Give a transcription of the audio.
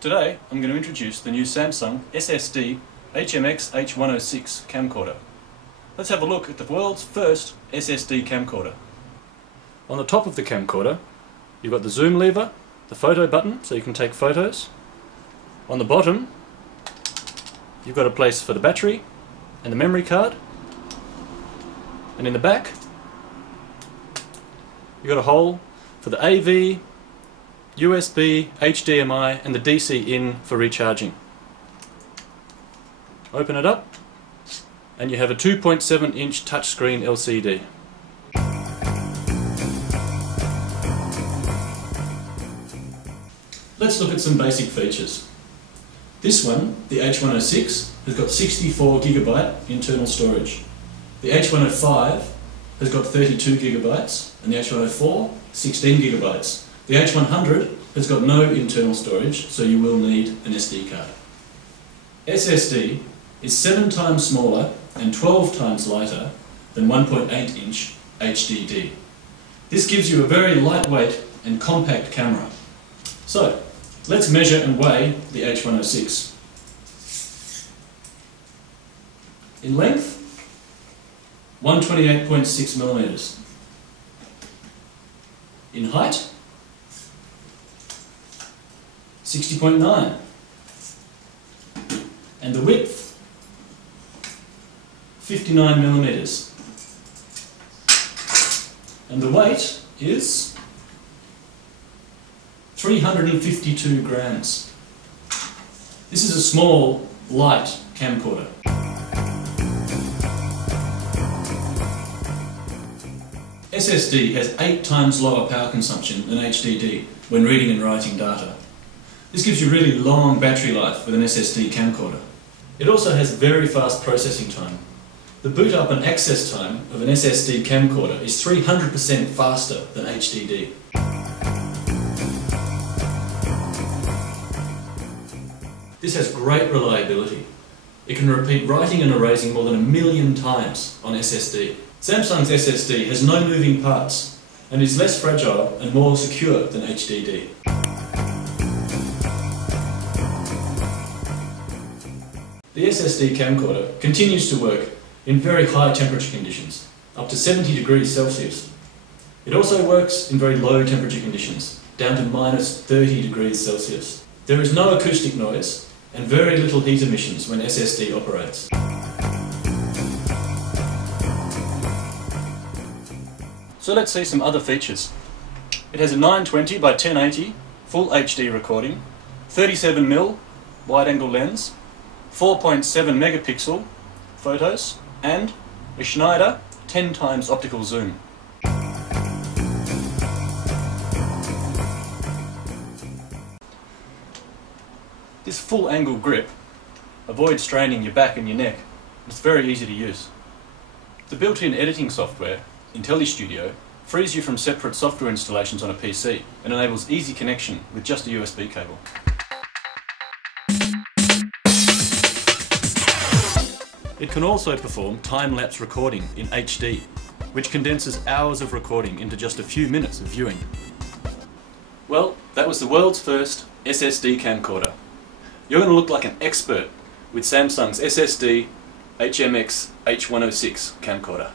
Today I'm going to introduce the new Samsung SSD H106 camcorder. Let's have a look at the world's first SSD camcorder. On the top of the camcorder you've got the zoom lever, the photo button so you can take photos. On the bottom you've got a place for the battery and the memory card, and in the back you've got a hole for the AV, USB, HDMI and the DC in for recharging. Open it up and you have a 2.7 inch touchscreen LCD. Let's look at some basic features. This one, the H106, has got 64GB internal storage. The H105 has got 32GB and the H104 16GB. The H100 has got no internal storage, so you will need an SD card. SSD is 7 times smaller and 12 times lighter than 1.8 inch HDD. This gives you a very lightweight and compact camera. So, let's measure and weigh the H106. In length, 128.6mm. In height, 60.9, and the width 59mm, and the weight is 352 grams. This is a small, light camcorder. SSD has 8 times lower power consumption than HDD when reading and writing data. This gives you really long battery life with an SSD camcorder. It also has very fast processing time. The boot up and access time of an SSD camcorder is 300% faster than HDD. This has great reliability. It can repeat writing and erasing more than 1 million times on SSD. Samsung's SSD has no moving parts and is less fragile and more secure than HDD. The SSD camcorder continues to work in very high temperature conditions, up to 70 degrees Celsius. It also works in very low temperature conditions, down to minus 30 degrees Celsius. There is no acoustic noise and very little heat emissions when SSD operates. So let's see some other features. It has a 920 by 1080 full HD recording, 37mm wide-angle lens, 4.7 megapixel photos, and a Schneider 10 times optical zoom. This full angle grip avoids straining your back and your neck. It's very easy to use. The built-in editing software, IntelliStudio, frees you from separate software installations on a PC and enables easy connection with just a USB cable. It can also perform time-lapse recording in HD, which condenses hours of recording into just a few minutes of viewing. Well, that was the world's first SSD camcorder. You're going to look like an expert with Samsung's SSD H106 camcorder.